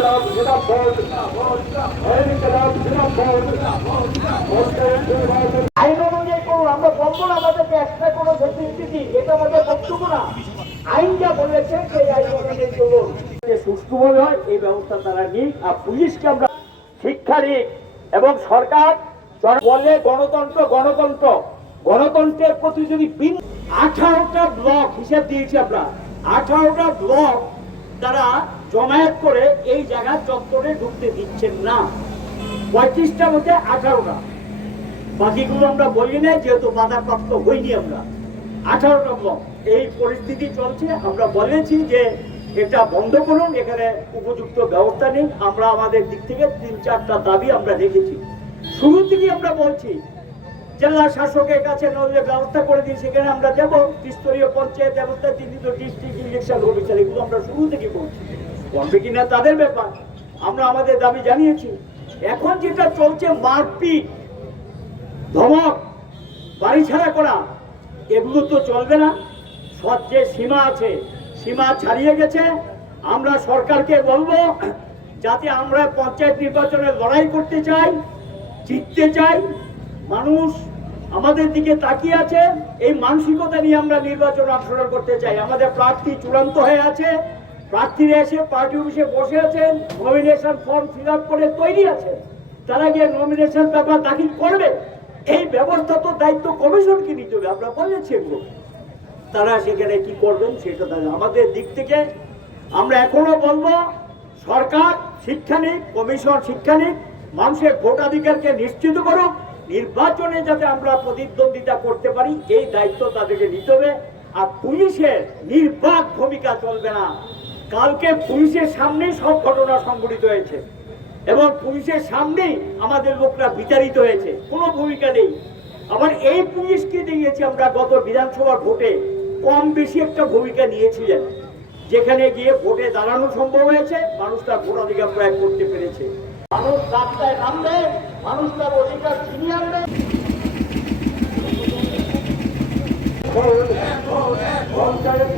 ইনকলাব জিন্দাবাদ ইনকলাব জিন্দাবাদ। আইন অনুযায়ী করুন আমরা বলব না আমাদেরকে একটা কোনো ফেসিলিটি দিন এটা আমাদের বক্তব্য না। আইন যা বলেছে সেই আইন অনুযায়ী চলুন সুষ্ঠুভাবে হয় এই ব্যবস্থা তারা নিক আর পুলিশকে আমরা শিক্ষা দিক এবং সরকার বলে গণতন্ত্র গণতন্ত্র। গণতন্ত্রের প্রতি যদি আঠারোটা ব্লক হিসেব দিয়েছি আমরা। আঠারোটা ব্লক তারা জমায়েত করে এই জায়গার চত্বরে ঢুকতে দিচ্ছেন না। পঁয়ত্রিশটা মধ্যে আঠারোটা। বাকিগুলো আমরা বলি না যেহেতু বাধাপ্রাপ্ত হইনি আমরা। আঠারোটা ব্লক এই পরিস্থিতি চলছে। আমরা বলেছি যে এটা বন্ধ করুন, এখানে উপযুক্ত ব্যবস্থা নিন। আমরা আমাদের দিক থেকে তিন চারটা দাবি আমরা রেখেছি। শুরু থেকেই আমরা বলছি জেলা শাসকের কাছে নজরে ব্যবস্থা করে দিই সেখানে আমরা দেবো ত্রিস্তরীয় পঞ্চায়েত ব্যবস্থা তিনি তো ডিস্ট্রিক্ট ইলেকশন অফিসার এগুলো আমরা শুরু থেকে বলছি করবে কিনা তাদের ব্যাপার আমরা আমাদের দাবি জানিয়েছি। এখন যেটা চলছে মারপিট, ধমক বাড়ি ছাড়া করা, এগুলো তো চলবে না। সৎ যে সীমা আছে, সীমা ছাড়িয়ে গেছে। আমরা সরকারকে বলব যাতে আমরা পঞ্চায়েত নির্বাচনে লড়াই করতে চাই, জিততে চাই। মানুষ আমাদের দিকে তাকিয়ে আছে, এই মানসিকতা নিয়ে আমরা নির্বাচন অংশগ্রহণ করতে চাই। আমাদের প্রার্থী চূড়ান্ত হয়ে আছে, প্রার্থীরা এসে পার্টি অফিসে বসে আছেন নমিনেশন ফর্ম ফিল আপ করে তৈরি আছে। তারা গিয়ে নমিনেশন পেপার দাখিল করবে। এই ব্যবস্থা তো দায়িত্ব কমিশনকে নিতে হবে, আমরা বলেছি এগুলো। তারা সেখানে কি করবেন সেটা আমাদের দিক থেকে আমরা এখনও বলব, সরকার শিক্ষা নিক, কমিশন শিক্ষা নিক, মানুষের ভোটাধিকারকে নিশ্চিত করুক নির্বাচনে যাতে আমরা প্রতিদ্বন্দ্বিতা করতে পারি, এই দায়িত্ব তাদেরকে নিতে হবে। আর পুলিশের নির্বাক ভূমিকা চলবে না। কালকে পুলিশের সামনেই সব ঘটনা সংঘটিত হয়েছে। এবং পুলিশের সামনেই আমাদের লোকরা বিচারিত হয়েছে। কোনো ভূমিকা নেই। আবার এই পুলিশকে দিয়েছি আমরা গত বিধানসভার ভোটে কম বেশি একটা ভূমিকা নিয়েছিলেন। যেখানে গিয়ে ভোটে দাঁড়ানো সম্ভব হয়েছে। মানুষ তার ভোটাধিকার প্রয়োগ করতে পেরেছে। মানুষ রাস্তায় নামবে মানুষ তার অধিকার ছিনিয়ে আনবে পঞ্চায়েত